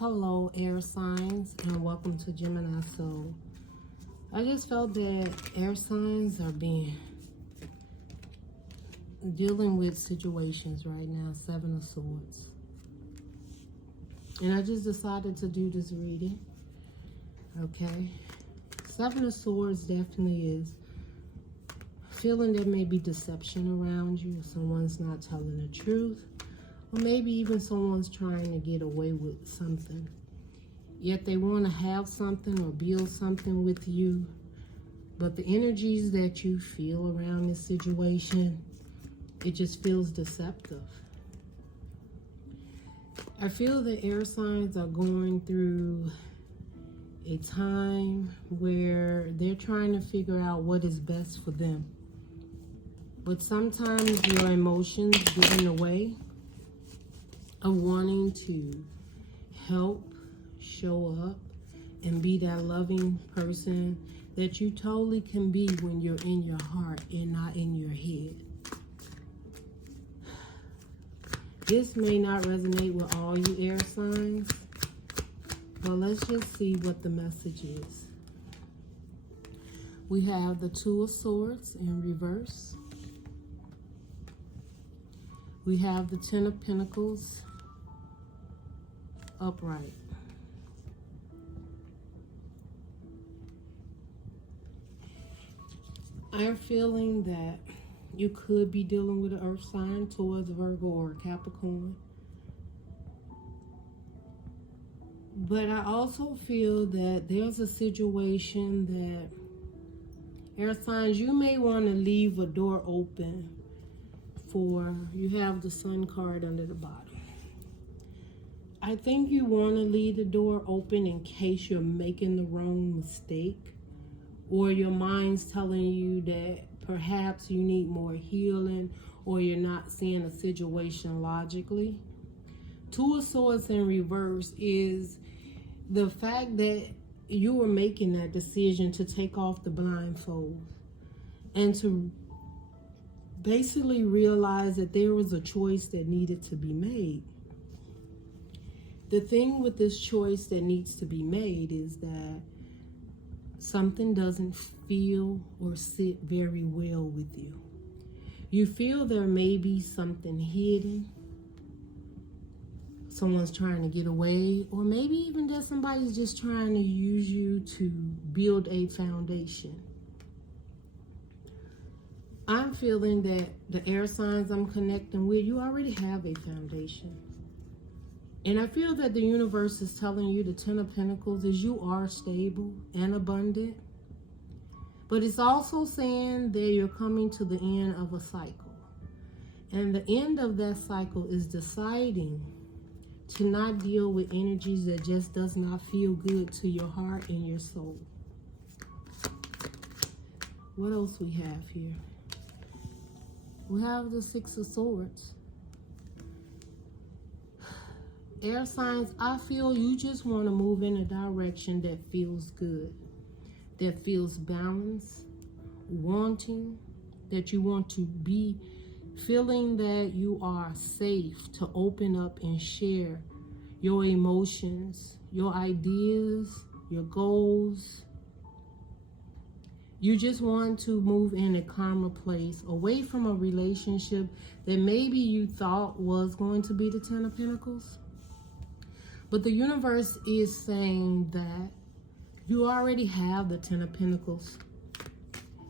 Hello, air signs, and welcome to Gemini Soul. I just felt that air signs are dealing with situations right now, Seven of Swords. And I just decided to do this reading. Okay. Seven of Swords definitely is feeling there may be deception around you. Someone's not telling the truth. Or maybe even someone's trying to get away with something. Yet they want to have something or build something with you. But the energies that you feel around this situation, it just feels deceptive. I feel the air signs are going through a time where they're trying to figure out what is best for them. But sometimes your emotions get in the way of wanting to help, show up, and be that loving person that you totally can be when you're in your heart and not in your head. This may not resonate with all you air signs, but let's just see what the message is. We have the Two of Swords in reverse. We have the Ten of Pentacles upright. I'm feeling that you could be dealing with an earth sign towards Virgo or Capricorn. But I also feel that there's a situation that air signs, you may want to leave a door open for, you have the Sun card under the bottom. I think you want to leave the door open in case you're making the wrong mistake, or your mind's telling you that perhaps you need more healing, or you're not seeing a situation logically. Two of Swords in reverse is the fact that you were making that decision to take off the blindfold and to basically realize that there was a choice that needed to be made. The thing with this choice that needs to be made is that something doesn't feel or sit very well with you. You feel there may be something hidden. Someone's trying to get away, or maybe even that somebody's just trying to use you to build a foundation. I'm feeling that the air signs I'm connecting with, you already have a foundation. And I feel that the universe is telling you the Ten of Pentacles is you are stable and abundant. But it's also saying that you're coming to the end of a cycle. And the end of that cycle is deciding to not deal with energies that just does not feel good to your heart and your soul. What else we have here? We have the Six of Swords. Air signs, I feel you just want to move in a direction that feels good, that feels balanced, wanting, that you want to be, feeling that you are safe to open up and share your emotions, your ideas, your goals. You just want to move in a calmer place, away from a relationship that maybe you thought was going to be the Ten of Pentacles. But the universe is saying that you already have the Ten of Pentacles.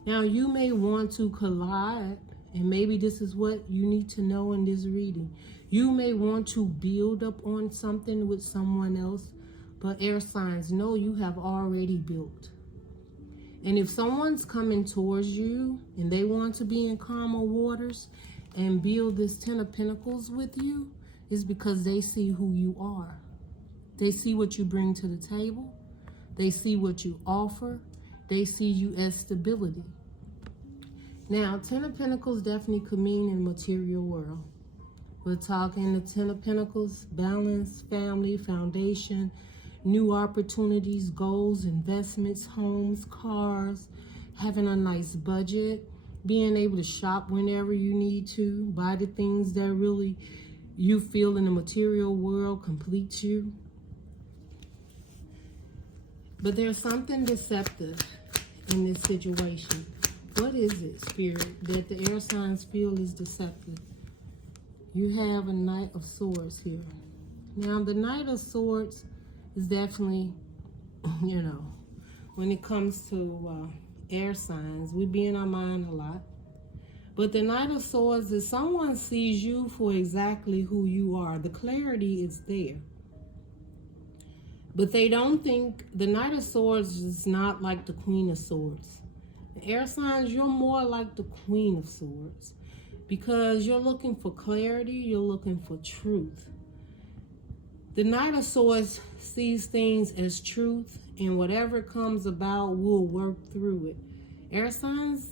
Now, you may want to collide, and maybe this is what you need to know in this reading. You may want to build up on something with someone else, but air signs, no, you have already built. And if someone's coming towards you and they want to be in calmer waters and build this Ten of Pentacles with you, it's because they see who you are. They see what you bring to the table. They see what you offer. They see you as stability. Now, Ten of Pentacles definitely could mean in the material world. We're talking the Ten of Pentacles, balance, family, foundation, new opportunities, goals, investments, homes, cars, having a nice budget, being able to shop whenever you need to, buy the things that really you feel in the material world completes you. But there's something deceptive in this situation. What is it, Spirit, that the air signs feel is deceptive? You have a Knight of Swords here. Now, the Knight of Swords is definitely, when it comes to air signs, we be in our mind a lot. But the Knight of Swords is someone sees you for exactly who you are. The clarity is there. But they don't think the Knight of Swords is not like the Queen of Swords. The air signs, you're more like the Queen of Swords because you're looking for clarity, you're looking for truth. The Knight of Swords sees things as truth, and whatever comes about, we'll work through it. Air signs,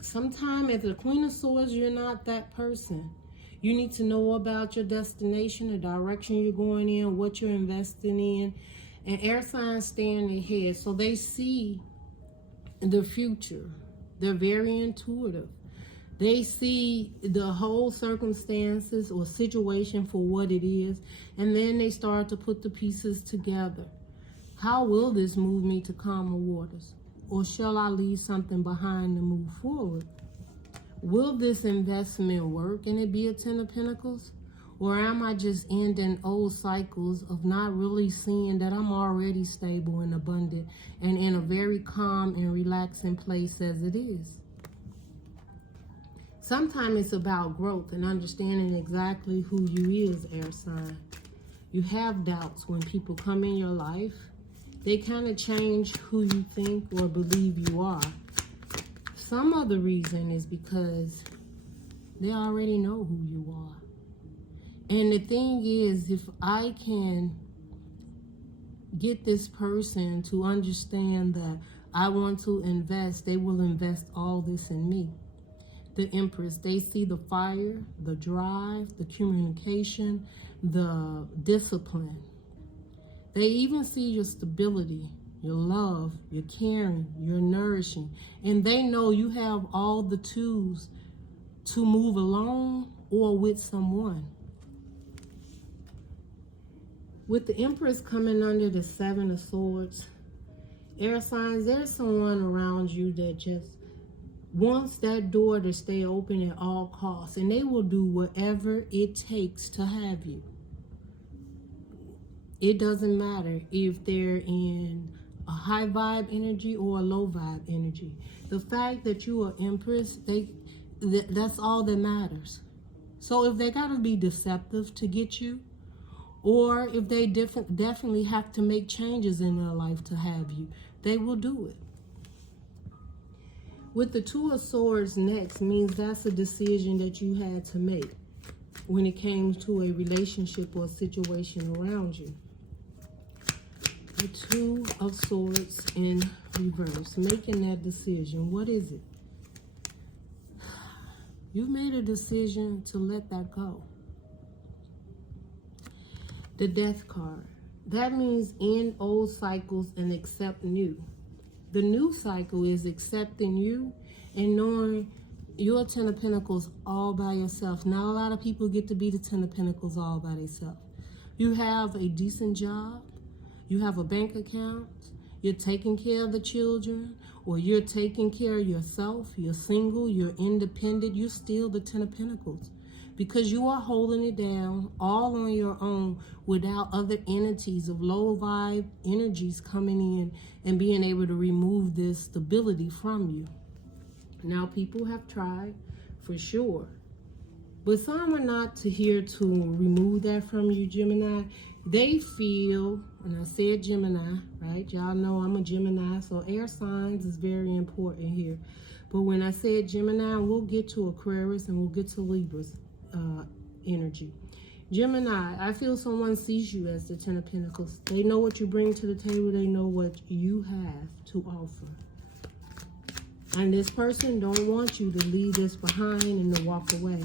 sometimes as the Queen of Swords, you're not that person. You need to know about your destination, the direction you're going in, what you're investing in. And air signs stand ahead, so they see the future. They're very intuitive. They see the whole circumstances or situation for what it is, and then they start to put the pieces together. How will this move me to calmer waters? Or shall I leave something behind to move forward? Will this investment work and it be a 10 of Pentacles? Or am I just ending old cycles of not really seeing that I'm already stable and abundant and in a very calm and relaxing place as it is? Sometimes it's about growth and understanding exactly who you is, air sign. You have doubts when people come in your life. They kind of change who you think or believe you are. Some of the reason is because they already know who you are. And the thing is, if I can get this person to understand that I want to invest, they will invest all this in me. The Empress, they see the fire, the drive, the communication, the discipline. They even see your stability, your love, your caring, your nourishing. And they know you have all the tools to move alone or with someone. With the Empress coming under the 7 of Swords, air signs, there's someone around you that just wants that door to stay open at all costs. And they will do whatever it takes to have you. It doesn't matter if they're in a high vibe energy or a low vibe energy. The fact that you are Empress, that's all that matters. So if they gotta be deceptive to get you, or if they definitely have to make changes in their life to have you, they will do it. With the 2 of Swords next means that's a decision that you had to make when it came to a relationship or a situation around you. The 2 of Swords in reverse, making that decision. What is it? You've made a decision to let that go. The Death card. That means end old cycles and accept new. The new cycle is accepting you and knowing you're 10 of Pentacles all by yourself. Not a lot of people get to be the 10 of Pentacles all by themselves. You have a decent job. You have a bank account, you're taking care of the children, or you're taking care of yourself, you're single, you're independent, you're still the 10 of Pentacles. Because you are holding it down all on your own without other entities of low vibe energies coming in and being able to remove this stability from you. Now, people have tried, for sure. But some are not here to remove that from you, Gemini. They feel, and I said Gemini, right? Y'all know I'm a Gemini, so air signs is very important here. But when I said Gemini, we'll get to Aquarius and we'll get to Libra's energy. Gemini, I feel someone sees you as the 10 of Pentacles. They know what you bring to the table. They know what you have to offer. And this person don't want you to leave this behind and to walk away.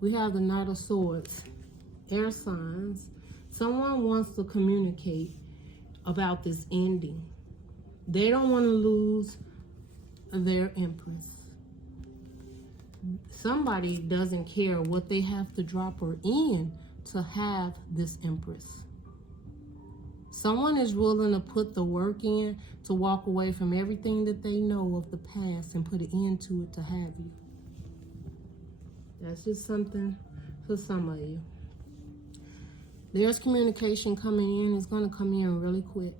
We have the Knight of Swords, air signs. Someone wants to communicate about this ending. They don't want to lose their Empress. Somebody doesn't care what they have to drop her in to have this Empress. Someone is willing to put the work in to walk away from everything that they know of the past and put an end to it to have you. That's just something for some of you. There's communication coming in. It's going to come in really quick.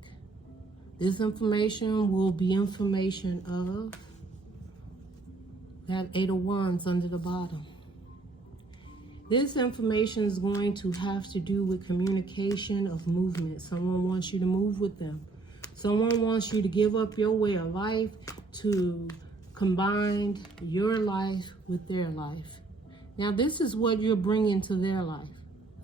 This information will be information of that 8 of Wands under the bottom. This information is going to have to do with communication of movement. Someone wants you to move with them. Someone wants you to give up your way of life to combine your life with their life. Now, this is what you're bringing to their life,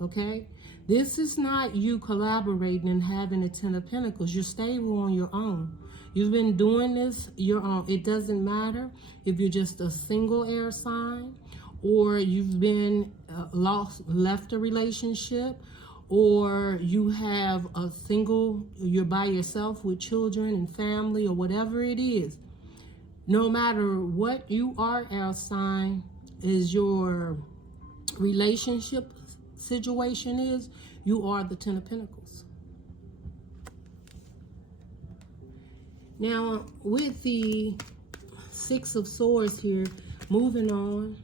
okay? This is not you collaborating and having a 10 of Pentacles. You're stable on your own. You've been doing this your own. It doesn't matter if you're just a single air sign, or you've been left a relationship, or you have a single, you're by yourself with children and family, or whatever it is. No matter what you are, air sign, is your relationship situation is, you are the 10 of Pentacles. Now, with the 6 of Swords here, moving on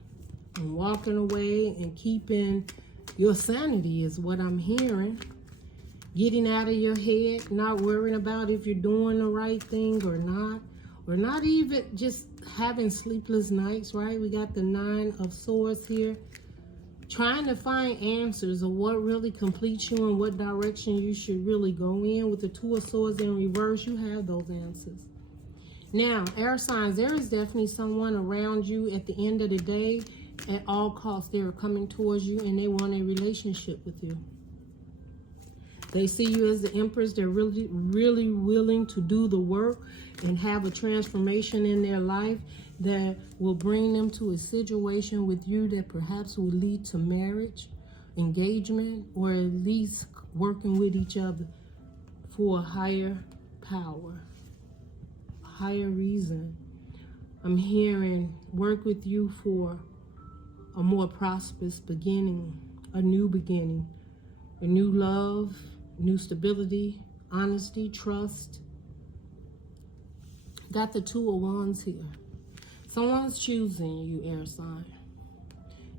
and walking away and keeping your sanity is what I'm hearing. Getting out of your head, not worrying about if you're doing the right thing or not even just having sleepless nights, right? We got the 9 of Swords here. Trying to find answers of what really completes you and what direction you should really go in. With the 2 of Swords in reverse, you have those answers. Now, air signs, there is definitely someone around you at the end of the day. At all costs, they are coming towards you and they want a relationship with you. They see you as the Empress. They're really, really willing to do the work and have a transformation in their life that will bring them to a situation with you that perhaps will lead to marriage, engagement, or at least working with each other for a higher power, a higher reason. I'm hearing work with you for a more prosperous beginning, a new beginning, a new love, new stability, honesty, trust. Got the 2 of Wands here. Someone's choosing you, air sign.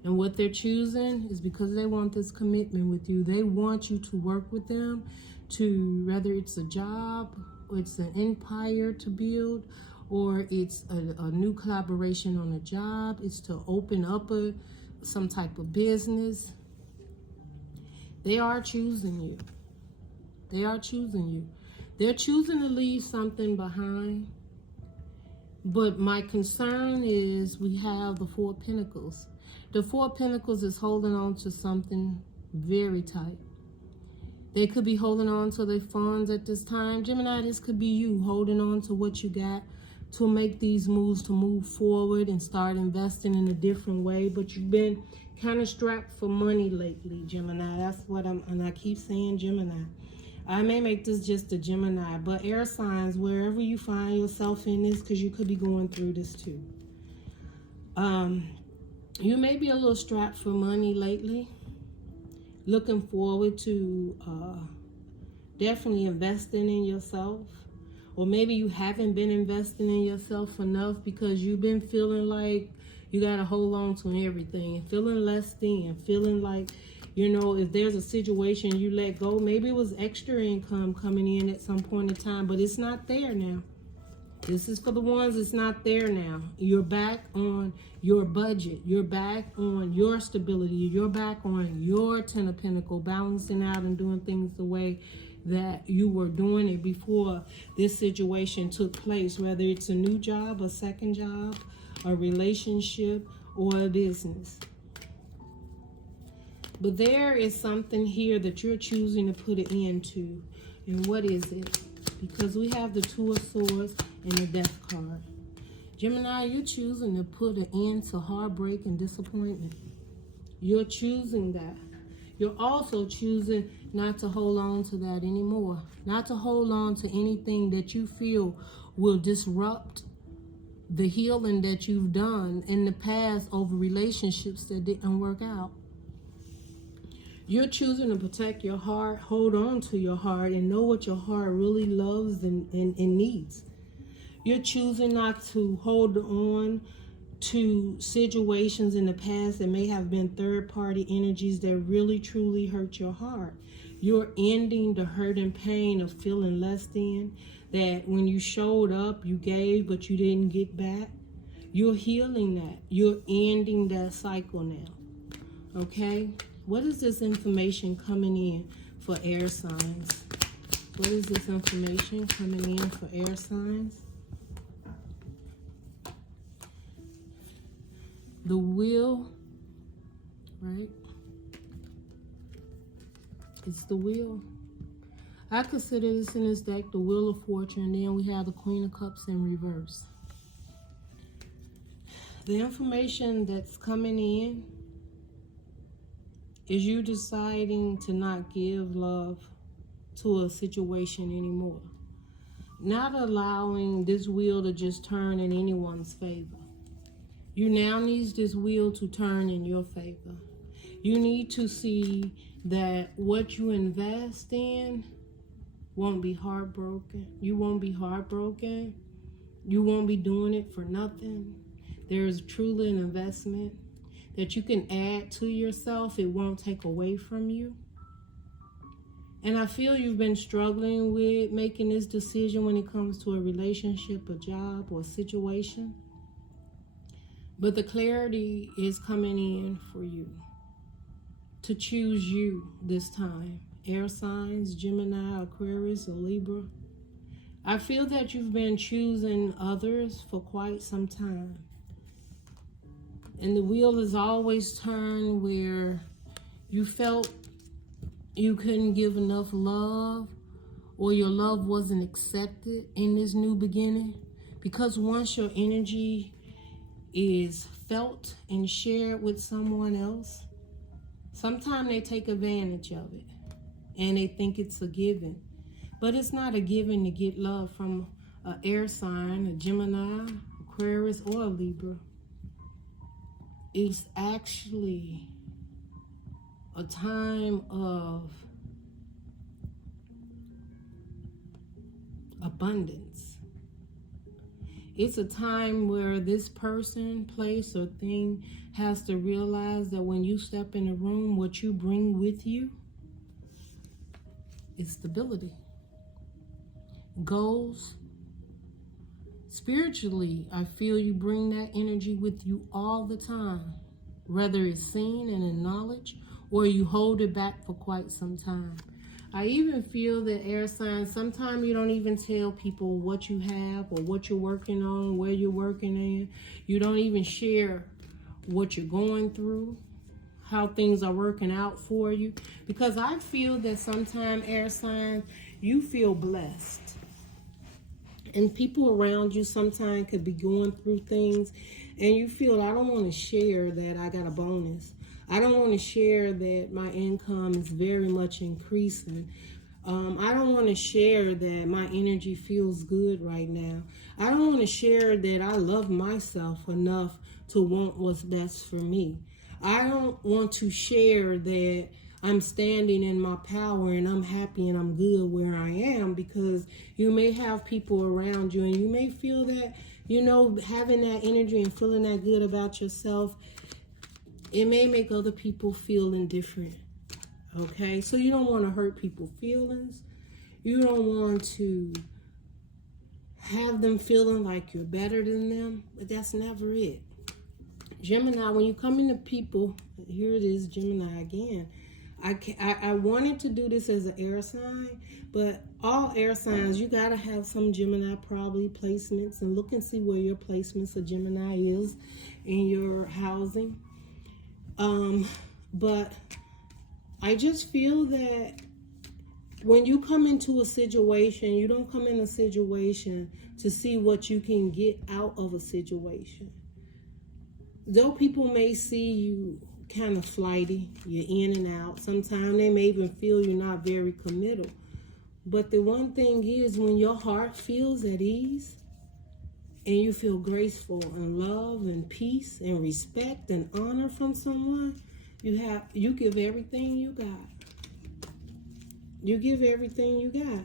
And what they're choosing is because they want this commitment with you. They want you to work with them to, whether it's a job, or it's an empire to build, or it's a new collaboration on a job. It's to open up some type of business. They are choosing you. They are choosing you. They're choosing to leave something behind. But my concern is we have the 4 of Pentacles. The 4 of Pentacles is holding on to something very tight. They could be holding on to their funds at this time. Gemini, this could be you holding on to what you got to make these moves, to move forward and start investing in a different way. But you've been kind of strapped for money lately, Gemini. That's what and I keep saying Gemini. I may make this just a Gemini, but air signs, wherever you find yourself in this, because you could be going through this too. You may be a little strapped for money lately. Looking forward to definitely investing in yourself. Or maybe you haven't been investing in yourself enough because you've been feeling like you got to hold on to everything. And feeling less than. Feeling like, you know, if there's a situation you let go, maybe it was extra income coming in at some point in time, but it's not there now. This is for the ones that's not there now. You're back on your budget. You're back on your stability. You're back on your 10 of Pentacles, balancing out and doing things the way that you were doing it before this situation took place, whether it's a new job, a second job, a relationship, or a business. But there is something here that you're choosing to put an end to. And what is it? Because we have the 2 of Swords and the Death card. Gemini, you're choosing to put an end to heartbreak and disappointment. You're choosing that. You're also choosing not to hold on to that anymore. Not to hold on to anything that you feel will disrupt the healing that you've done in the past over relationships that didn't work out. You're choosing to protect your heart, hold on to your heart, and know what your heart really loves and needs. You're choosing not to hold on to situations in the past that may have been third-party energies that really truly hurt your heart. You're ending the hurt and pain of feeling less than, that when you showed up, you gave, but you didn't get back. You're healing that. You're ending that cycle now. Okay? What is this information coming in for air signs? What is this information coming in for air signs? The wheel, right? It's the wheel. I consider this in this deck the Wheel of Fortune, and then we have the Queen of Cups in reverse. The information that's coming in is you deciding to not give love to a situation anymore. Not allowing this wheel to just turn in anyone's favor. You now need this wheel to turn in your favor. You need to see that what you invest in won't be heartbroken. You won't be heartbroken. You won't be doing it for nothing. There is truly an investment that you can add to yourself. It won't take away from you. And I feel you've been struggling with making this decision when it comes to a relationship, a job, or a situation. But the clarity is coming in for you to choose you this time. Air signs, Gemini, Aquarius, or Libra. I feel that you've been choosing others for quite some time. And the wheel is always turned where you felt you couldn't give enough love, or your love wasn't accepted in this new beginning. Because once your energy is felt and shared with someone else, sometimes they take advantage of it and they think it's a given. But it's not a given to get love from an air sign, a Gemini, Aquarius, or a Libra. It's actually a time of abundance. It's a time where this person, place, or thing has to realize that when you step in a room, what you bring with you is stability. Goals. Spiritually, I feel you bring that energy with you all the time, whether it's seen and acknowledged, or you hold it back for quite some time. I even feel that air signs, sometimes you don't even tell people what you have or what you're working on, where you're working in. You don't even share what you're going through, how things are working out for you. Because I feel that sometimes, air signs, you feel blessed. And people around you sometimes could be going through things, and you feel, I don't want to share that I got a bonus. I don't want to share that my income is very much increasing. I don't want to share that my energy feels good right now. I don't want to share that I love myself enough to want what's best for me. I don't want to share that I'm standing in my power and I'm happy and I'm good where I am, because you may have people around you and you may feel that, you know, having that energy and feeling that good about yourself, it may make other people feel indifferent. Okay, so you don't want to hurt people's feelings. You don't want to have them feeling like you're better than them, but that's never it. Gemini, when you come into people, here it is, Gemini again. I wanted to do this as an air sign, but all air signs, you got to have some Gemini probably placements, and look and see where your placements of Gemini is in your housing. But I just feel that when you come into a situation, you don't come in a situation to see what you can get out of a situation. Though people may see you kind of flighty, you're in and out. Sometimes they may even feel you're not very committal. But the one thing is, when your heart feels at ease and you feel graceful and love and peace and respect and honor from someone, You give everything you got. You give everything you got.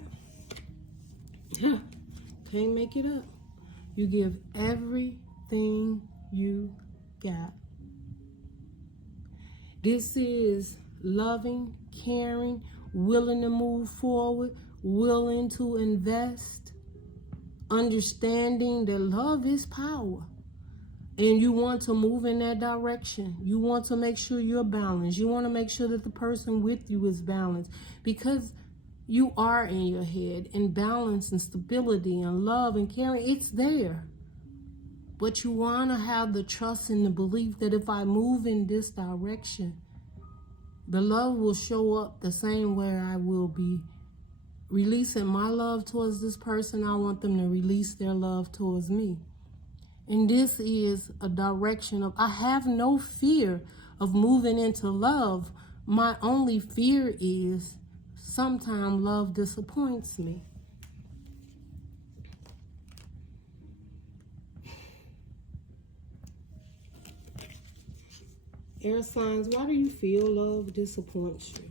Huh. Can't make it up. You give everything you got. This is loving, caring, willing to move forward, willing to invest, understanding that love is power. And you want to move in that direction. You want to make sure you're balanced. You want to make sure that the person with you is balanced, because you are in your head, and balance and stability and love and caring, it's there. But you want to have the trust and the belief that if I move in this direction, the love will show up the same way. I will be releasing my love towards this person. I want them to release their love towards me. And this is a direction of, I have no fear of moving into love. My only fear is sometimes love disappoints me. Air signs, why do you feel love disappoints you?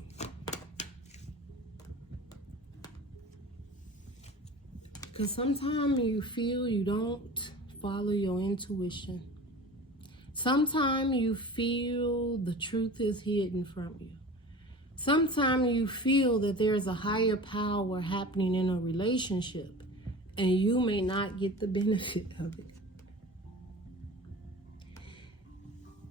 Because sometimes you feel you don't follow your intuition. Sometimes you feel the truth is hidden from you. Sometimes you feel that there's a higher power happening in a relationship, and you may not get the benefit of it.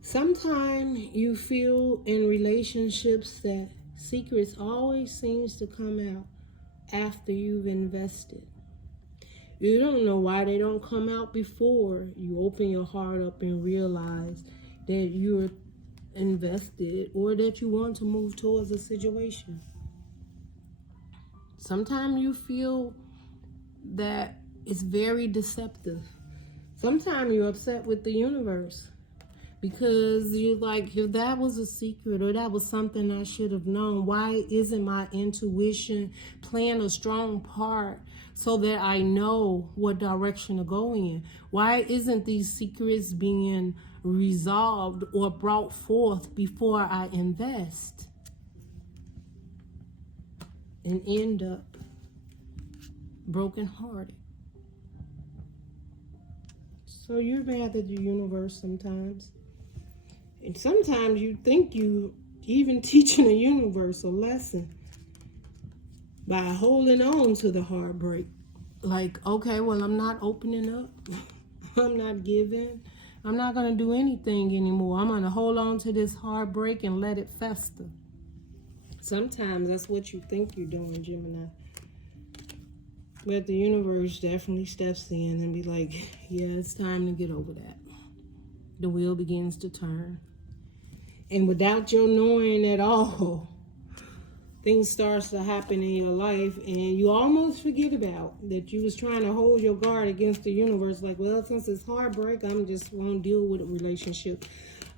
Sometimes you feel in relationships that secrets always seems to come out after you've invested. You don't know why they don't come out before you open your heart up and realize that you're invested or that you want to move towards a situation. Sometimes you feel that it's very deceptive. Sometimes you're upset with the universe because you're like, if that was a secret or that was something I should have known, why isn't my intuition playing a strong part so that I know what direction to go in? Why isn't these secrets being resolved or brought forth before I invest and end up brokenhearted? So you're mad at the universe sometimes. And sometimes you think you even teaching the universe a lesson by holding on to the heartbreak. Like, okay, well, I'm not opening up. I'm not giving. I'm not going to do anything anymore. I'm going to hold on to this heartbreak and let it fester. Sometimes that's what you think you're doing, Gemini. But the universe definitely steps in and be like, yeah, it's time to get over that. The wheel begins to turn. And without your knowing at all, things starts to happen in your life and you almost forget about that you was trying to hold your guard against the universe. Like, well, since it's heartbreak, I'm just won't deal with a relationship.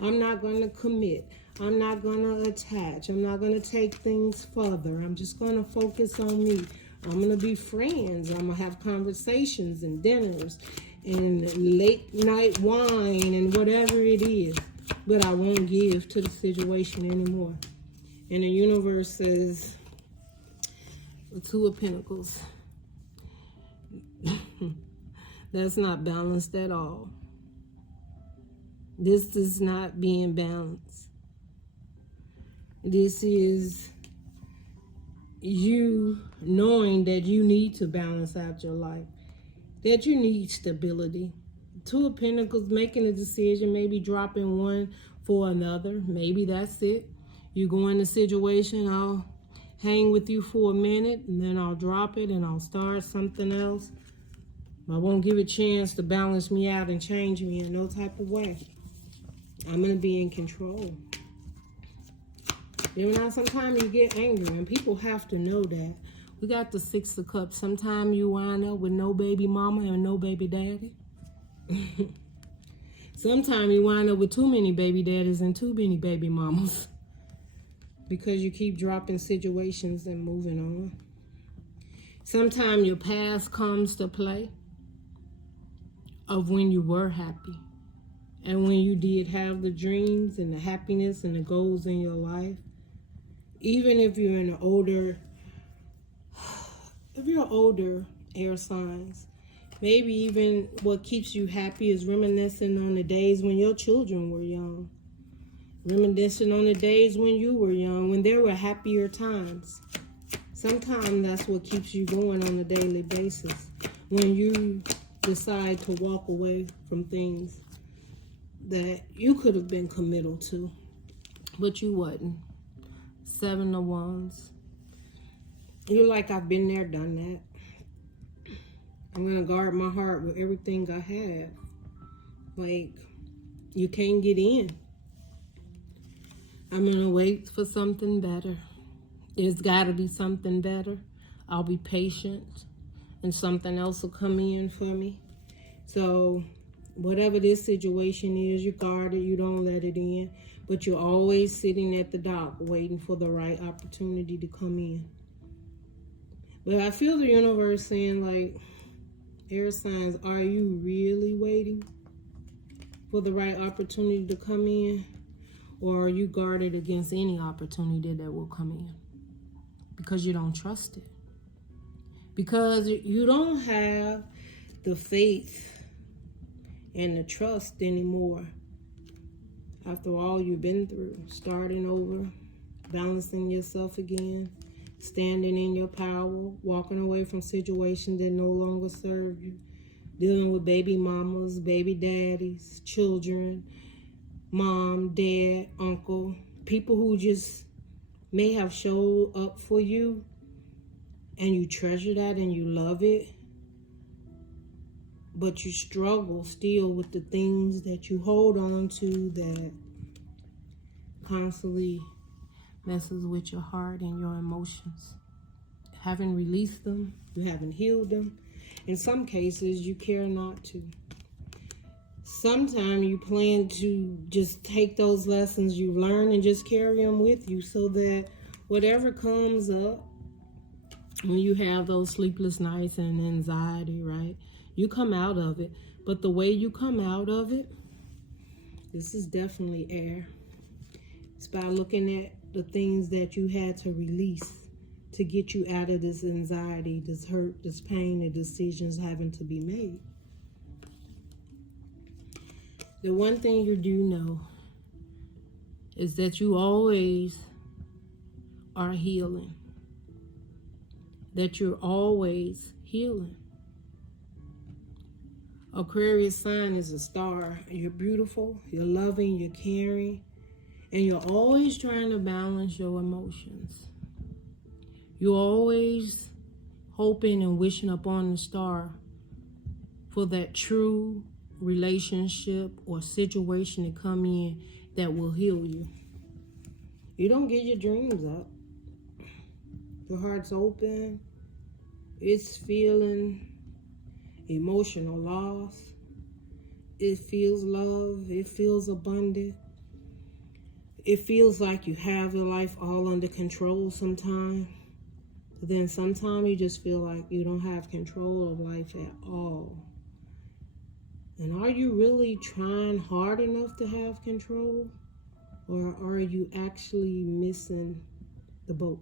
I'm not going to commit. I'm not going to attach. I'm not going to take things further. I'm just going to focus on me. I'm going to be friends. I'm going to have conversations and dinners and late night wine and whatever it is. But I won't give to the situation anymore. And the universe says, the Two of Pentacles, that's not balanced at all. This is not being balanced. This is you knowing that you need to balance out your life, that you need stability. Two of Pentacles, making a decision, maybe dropping one for another. Maybe that's it. You go in a situation, I'll hang with you for a minute, and then I'll drop it, and I'll start something else. I won't give a chance to balance me out and change me in no type of way. I'm going to be in control. You know, sometimes you get angry, and people have to know that. We got the Six of Cups. Sometimes you wind up with no baby mama and no baby daddy. Sometimes you wind up with too many baby daddies and too many baby mamas because you keep dropping situations and moving on. Sometimes your past comes to play of when you were happy And when you did have the dreams and the happiness and the goals in your life, even if you're in an older, air signs, maybe even what keeps you happy is reminiscing on the days when your children were young. Reminiscing on the days when you were young, when there were happier times. Sometimes that's what keeps you going on a daily basis. When you decide to walk away from things that you could have been committal to, but you wasn't. 7 of Wands. You're like, I've been there, done that. I'm going to guard my heart with everything I have. Like, you can't get in. I'm going to wait for something better. There's got to be something better. I'll be patient, and something else will come in for me. So whatever this situation is, you guard it, you don't let it in. But you're always sitting at the dock waiting for the right opportunity to come in. But I feel the universe saying, like, air signs, are you really waiting for the right opportunity to come in? Or are you guarded against any opportunity that will come in? Because you don't trust it. Because you don't have the faith and the trust anymore. After all you've been through, starting over, balancing yourself again, standing in your power, walking away from situations that no longer serve you, dealing with baby mamas, baby daddies, children, mom, dad, uncle, people who just may have showed up for you, and you treasure that and you love it, but you struggle still with the things that you hold on to that constantly messes with your heart and your emotions. You haven't released them, you haven't healed them. In some cases, you care not to. Sometimes you plan to just take those lessons you learn and just carry them with you, so that whatever comes up, when you have those sleepless nights and anxiety, right? You come out of it. But the way you come out of it, this is definitely air. It's by looking at the things that you had to release to get you out of this anxiety, this hurt, this pain, the decisions having to be made. The one thing you do know is that you always are healing. That you're always healing. Aquarius sign is a star. You're beautiful, you're loving, you're caring, and you're always trying to balance your emotions. You're always hoping and wishing upon the star for that true relationship or situation to come in that will heal you. You don't get your dreams up. Your heart's open. It's feeling emotional loss. It feels love. It feels abundant. It feels like you have your life all under control sometimes. But then sometimes you just feel like you don't have control of life at all. And are you really trying hard enough to have control? Or are you actually missing the boat?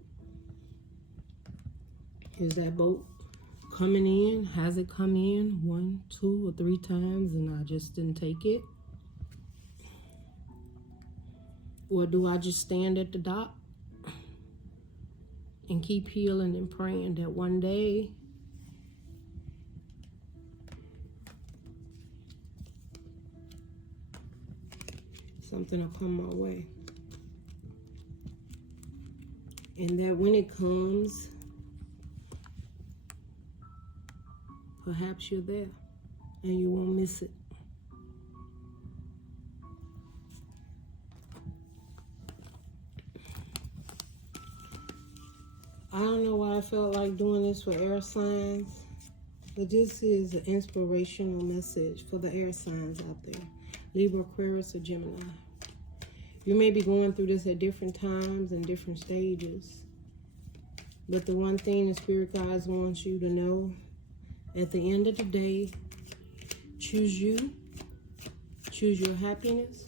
Is that boat coming in? Has it come in 1, 2, or 3 times and I just didn't take it? Or do I just stand at the dock and keep healing and praying that one day something will come my way? And that when it comes, perhaps you're there and you won't miss it. I don't know why I felt like doing this for air signs, but this is an inspirational message for the air signs out there. Libra, Aquarius, or Gemini. You may be going through this at different times and different stages. But the one thing the Spirit Guides wants you to know, at the end of the day, choose you, Choose your happiness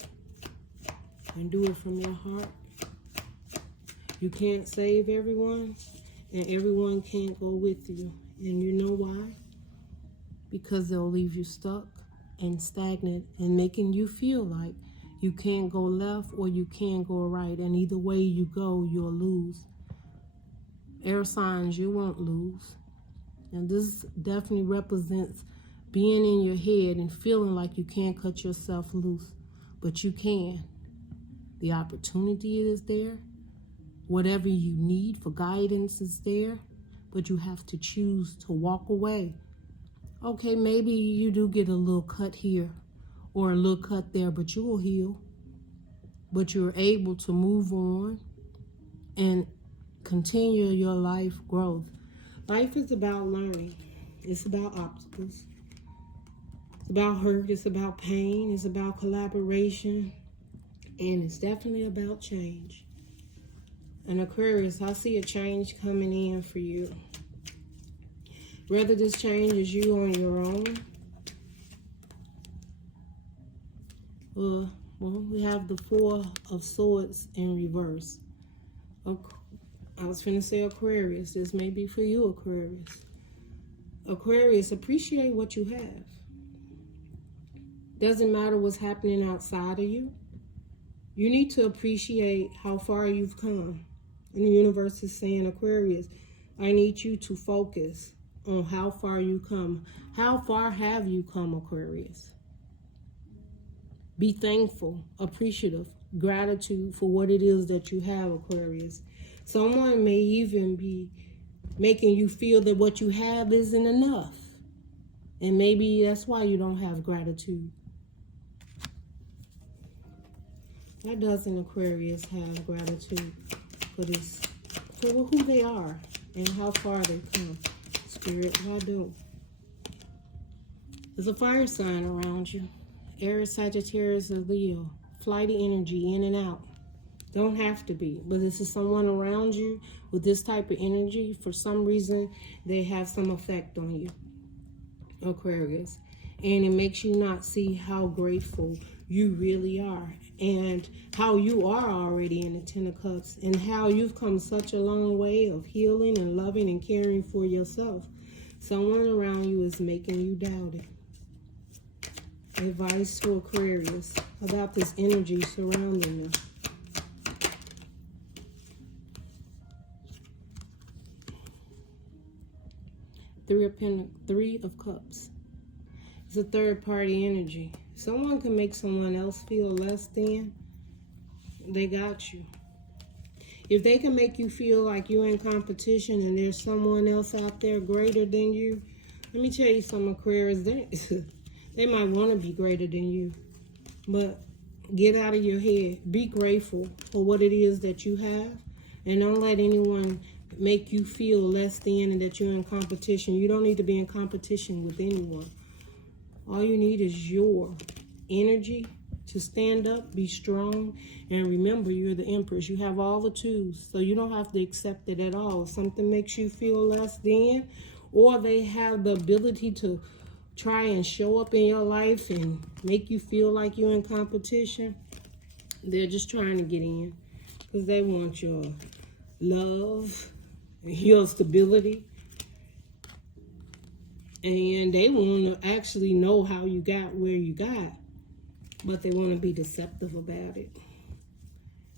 and do it from your heart. You can't save everyone, and everyone can't go with you. And you know why? Because they'll leave you stuck and stagnant and making you feel like you can't go left or you can't go right. And either way you go, you'll lose. Air signs, you won't lose. And this definitely represents being in your head and feeling like you can't cut yourself loose. But you can. The opportunity is there. Whatever you need for guidance is there. But you have to choose to walk away. Okay, maybe you do get a little cut here or a little cut there, but you will heal. But you're able to move on and continue your life growth. Life is about learning. It's about obstacles. It's about hurt. It's about pain. It's about collaboration. And it's definitely about change. And Aquarius, I see a change coming in for you. Whether this change is you on your own. Well, we have the Four of Swords in reverse. I was finna say Aquarius. This may be for you, Aquarius. Aquarius, appreciate what you have. Doesn't matter what's happening outside of you. You need to appreciate how far you've come. And the universe is saying, Aquarius, I need you to focus on how far you come. How far have you come, Aquarius? Be thankful, appreciative, gratitude for what it is that you have, Aquarius. Someone may even be making you feel that what you have isn't enough. And maybe that's why you don't have gratitude. Why doesn't Aquarius have gratitude for this, for who they are and how far they've come? Spirit, why do? There's a fire sign around you. Aries, Sagittarius, or Leo. Flighty energy, in and out. Don't have to be, but this is someone around you with this type of energy. For some reason, they have some effect on you, Aquarius. And it makes you not see how grateful you really are and how you are already in the Ten of Cups and how you've come such a long way of healing and loving and caring for yourself. Someone around you is making you doubt it. Advice to Aquarius about this energy surrounding them. Three of Cups. It's a third party energy. Someone can make someone else feel less than. They got you. If they can make you feel like you're in competition and there's someone else out there greater than you, let me tell you something, Aquarius, they might want to be greater than you. But get out of your head. Be grateful for what it is that you have. And don't let anyone make you feel less than and that you're in competition. You don't need to be in competition with anyone. All you need is your energy to stand up, be strong, and remember you're the Empress. You have all the tools, so you don't have to accept it at all. If something makes you feel less than, or they have the ability to try and show up in your life and make you feel like you're in competition, they're just trying to get in because they want your love, your stability, and they want to actually know how you got where you got, but they want to be deceptive about it.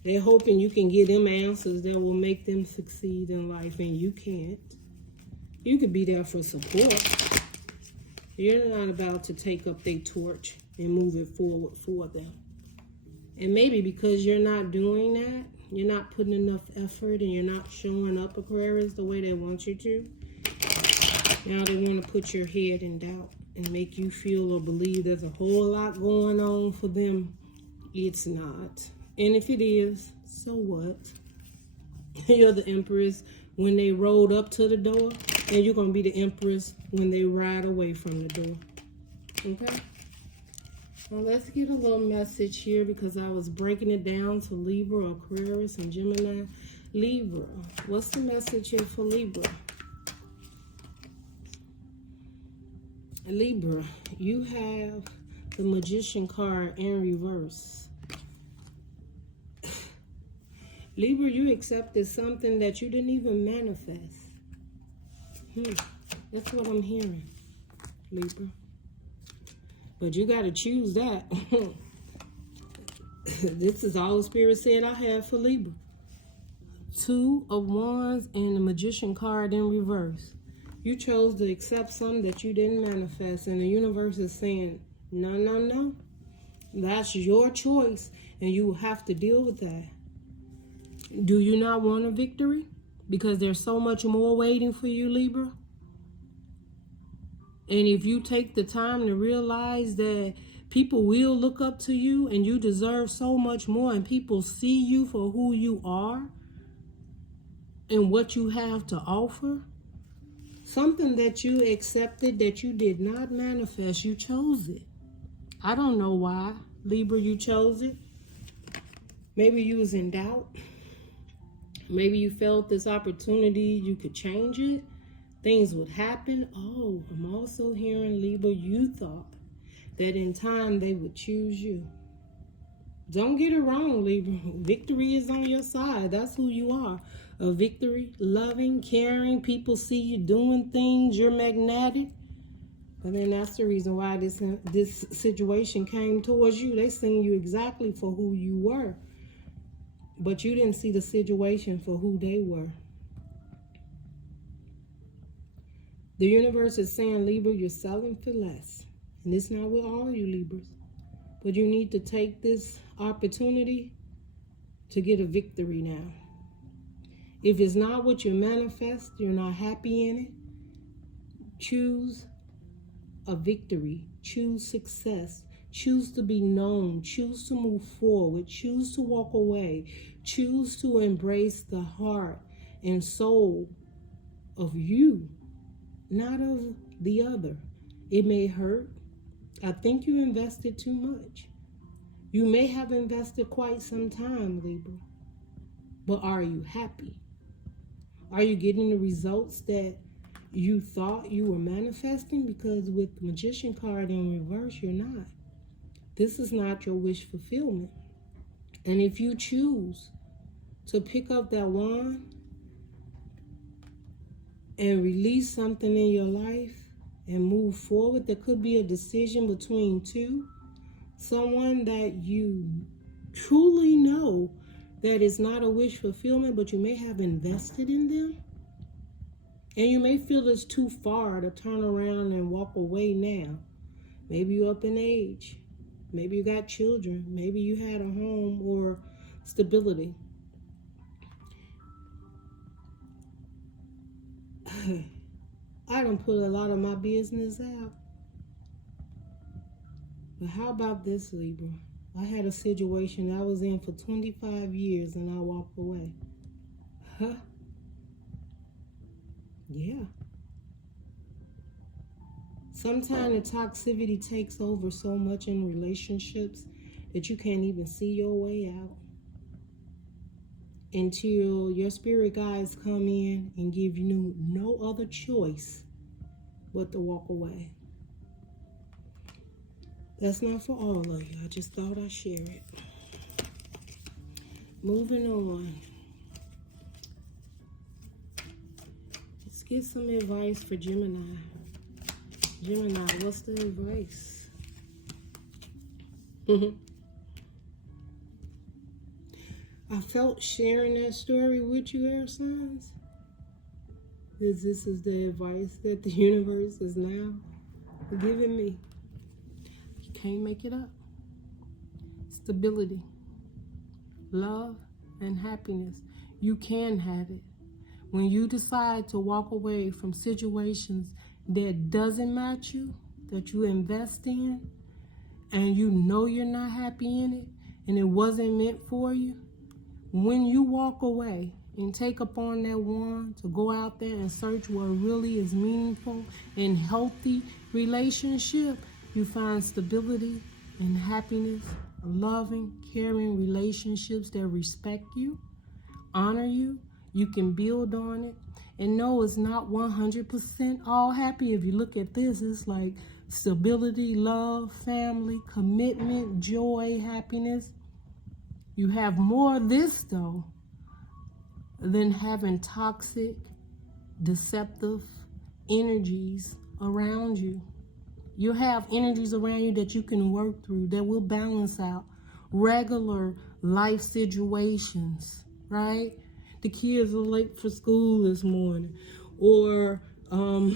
They're hoping you can give them answers that will make them succeed in life, and you can't. You could be there for support. You're not about to take up their torch and move it forward for them. And maybe because you're not doing that, you're not putting enough effort and you're not showing up, Aquarius, the way they want you to. Now they want to put your head in doubt and make you feel or believe there's a whole lot going on for them. It's not. And if it is, so what? You're the Empress when they rode up to the door, and you're going to be the Empress when they ride away from the door. Okay? Well, let's get a little message here because I was breaking it down to Libra, Aquarius, and Gemini. Libra. What's the message here for Libra? Libra, you have the Magician card in reverse. Libra, you accepted something that you didn't even manifest. That's what I'm hearing, Libra. But you got to choose that. This is all the Spirit said I have for Libra. 2 of Wands and the Magician card in reverse. You chose to accept something that you didn't manifest, and the universe is saying, no, no, no. That's your choice, and you will have to deal with that. Do you not want a victory? Because there's so much more waiting for you, Libra. And if you take the time to realize that people will look up to you and you deserve so much more, and people see you for who you are and what you have to offer, something that you accepted that you did not manifest, you chose it. I don't know why, Libra, you chose it. Maybe you was in doubt. Maybe you felt this opportunity, you could change it. Things would happen. Oh, I'm also hearing, Libra, you thought that in time they would choose you. Don't get it wrong, Libra. Victory is on your side. That's who you are. A victory, loving, caring. People see you doing things. You're magnetic. But then that's the reason why this situation came towards you. They seen you exactly for who you were. But you didn't see the situation for who they were. The universe is saying, Libra, you're selling for less. And it's not with all you Libras. But you need to take this opportunity to get a victory now. If it's not what you manifest, you're not happy in it, choose a victory. Choose success. Choose to be known. Choose to move forward. Choose to walk away. Choose to embrace the heart and soul of you, not of the other. It may hurt. I think you invested too much. You may have invested quite some time, Libra. But are you happy? Are you getting the results that you thought you were manifesting? Because with the Magician card in reverse, you're not. This is not your wish fulfillment. And if you choose to pick up that wand and release something in your life and move forward, there could be a decision between two. Someone that you truly know that is not a wish fulfillment, but you may have invested in them. And you may feel it's too far to turn around and walk away now. Maybe you're up in age. Maybe you got children. Maybe you had a home or stability. I done put a lot of my business out. But how about this, Libra? I had a situation I was in for 25 years and I walked away. Huh? Yeah. Sometimes the toxicity takes over so much in relationships that you can't even see your way out until your spirit guides come in and give you no other choice but to walk away. That's not for all of you. I just thought I'd share it. Moving on. Let's get some advice for Gemini. Gemini, what's the advice? I felt sharing that story with you, air signs. This is the advice that the universe is now giving me. You can't make it up. Stability, love, and happiness. You can have it. When you decide to walk away from situations that doesn't match you, that you invest in, and you know you're not happy in it, and it wasn't meant for you, when you walk away and take upon that wand to go out there and search what really is meaningful and healthy relationship, you find stability and happiness, loving, caring relationships that respect you, honor you. You can build on it. And no, it's not 100% all happy. If you look at this, it's like stability, love, family, commitment, joy, happiness. You have more of this, though, than having toxic, deceptive energies around you. You have energies around you that you can work through, that will balance out regular life situations, right? The kids are late for school this morning. Or, I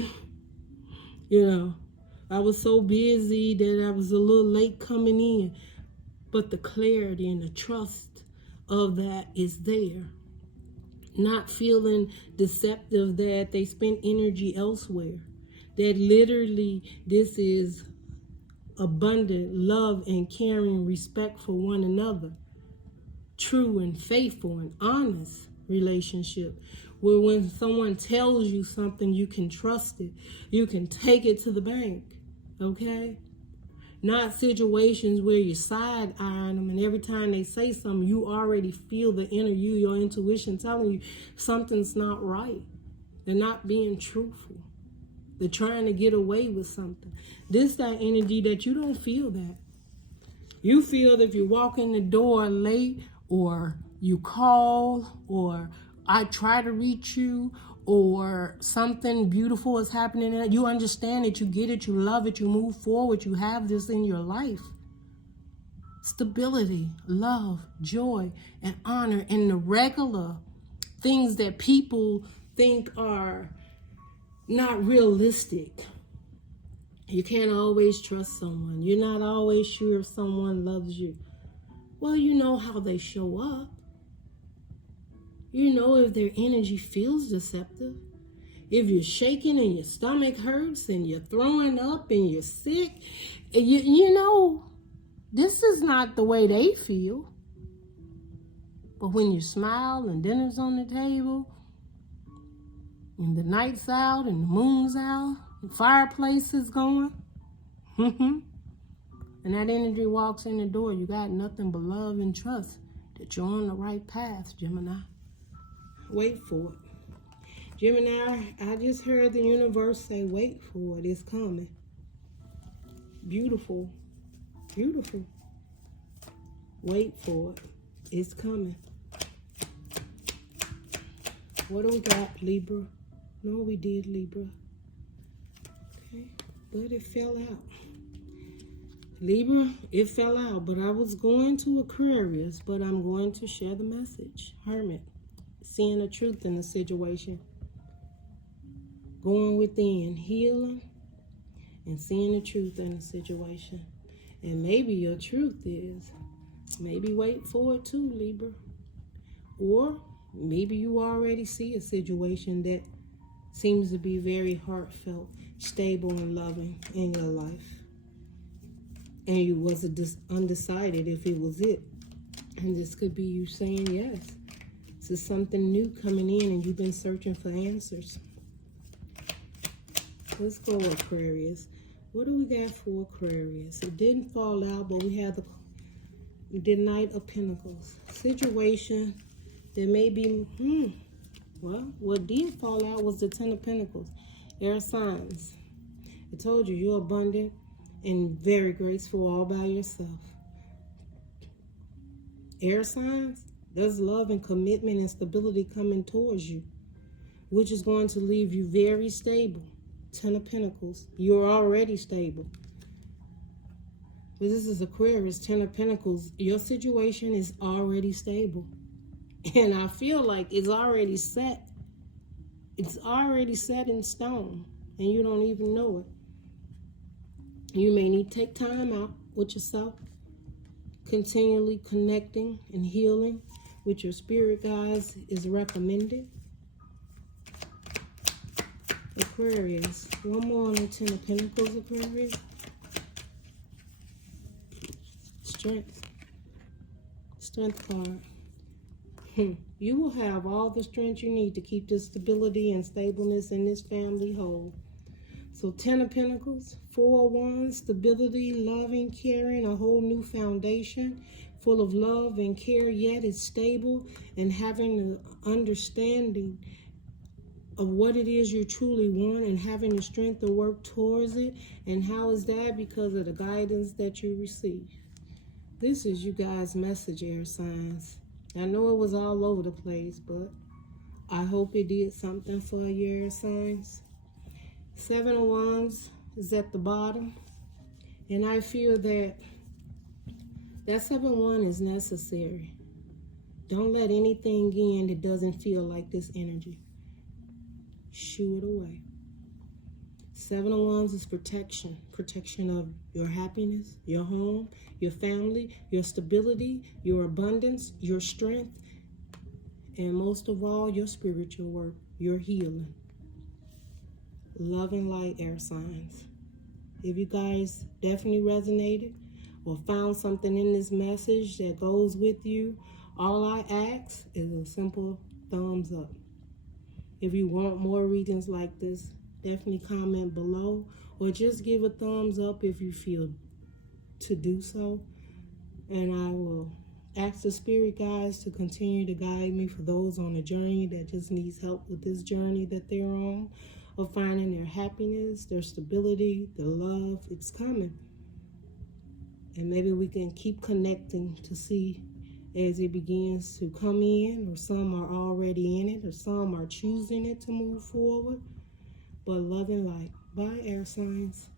was so busy that I was a little late coming in. But the clarity and the trust of that is there. Not feeling deceptive that they spend energy elsewhere. That literally this is abundant love and caring respect for one another. True and faithful and honest relationship. Where when someone tells you something, you can trust it. You can take it to the bank. Okay? Not situations where you side eyeing them and every time they say something, you already feel the inner you, your intuition telling you something's not right. They're not being truthful. They're trying to get away with something. That energy that you don't feel that. You feel that if you walk in the door late or you call or I try to reach you or something beautiful is happening, and you understand it, you get it, you love it, you move forward, you have this in your life. Stability, love, joy, and honor in the regular things that people think are not realistic. You can't always trust someone. You're not always sure if someone loves you. Well, you know how they show up. You know if their energy feels deceptive. If you're shaking and your stomach hurts and you're throwing up and you're sick, you know this is not the way they feel. But when you smile and dinner's on the table, and the night's out and the moon's out, the fireplace is going, and that energy walks in the door, you got nothing but love and trust that you're on the right path, Gemini. Wait for it. Gemini, I just heard the universe say, wait for it. It's coming. Beautiful. Beautiful. Wait for it. It's coming. What do we got, Libra? No, we did Libra. Okay, but it fell out. Libra, it fell out, but I was going to Aquarius, but I'm going to share the message. Hermit. Seeing the truth in the situation. Going within, healing, and seeing the truth in the situation. And maybe your truth is, maybe wait for it too, Libra. Or maybe you already see a situation that seems to be very heartfelt, stable, and loving in your life. And you wasn't undecided if it was it. And this could be you saying yes. This is something new coming in and you've been searching for answers. Let's go Aquarius. What do we got for Aquarius? It didn't fall out, but we have the Knight of Pentacles. Situation that may be, well, what did fall out was the Ten of Pentacles. Air signs. I told you, you're abundant and very graceful all by yourself. Air signs, there's love and commitment and stability coming towards you, which is going to leave you very stable. Ten of Pentacles, you're already stable. But this is Aquarius, Ten of Pentacles. Your situation is already stable. And I feel like it's already set. It's already set in stone. And you don't even know it. You may need to take time out with yourself. Continually connecting and healing with your spirit guides is recommended. Aquarius. One more on the Ten of Pentacles, Aquarius. Strength. Strength card. You will have all the strength you need to keep this stability and stableness in this family whole. So 10 of Pentacles, 4 of Wands, stability, loving, caring, a whole new foundation full of love and care, yet it's stable and having an understanding of what it is you truly want and having the strength to work towards it. And how is that? Because of the guidance that you receive. This is you guys' message, air signs. I know it was all over the place, but I hope it did something for your air signs. 7 of Wands is at the bottom. And I feel that 7-1 is necessary. Don't let anything in that doesn't feel like this energy. Shoo it away. 7 of Wands is protection. Protection of your happiness, your home, your family, your stability, your abundance, your strength, and most of all, your spiritual work, your healing. Love and light, air signs. If you guys definitely resonated or found something in this message that goes with you, all I ask is a simple thumbs up. If you want more readings like this, definitely comment below or just give a thumbs up if you feel to do so. And I will ask the spirit guides to continue to guide me for those on a journey that just needs help with this journey that they're on, of finding their happiness, their stability, their love. It's coming. And maybe we can keep connecting to see as it begins to come in, or some are already in it, or some are choosing it to move forward. But love and light. Bye, air signs.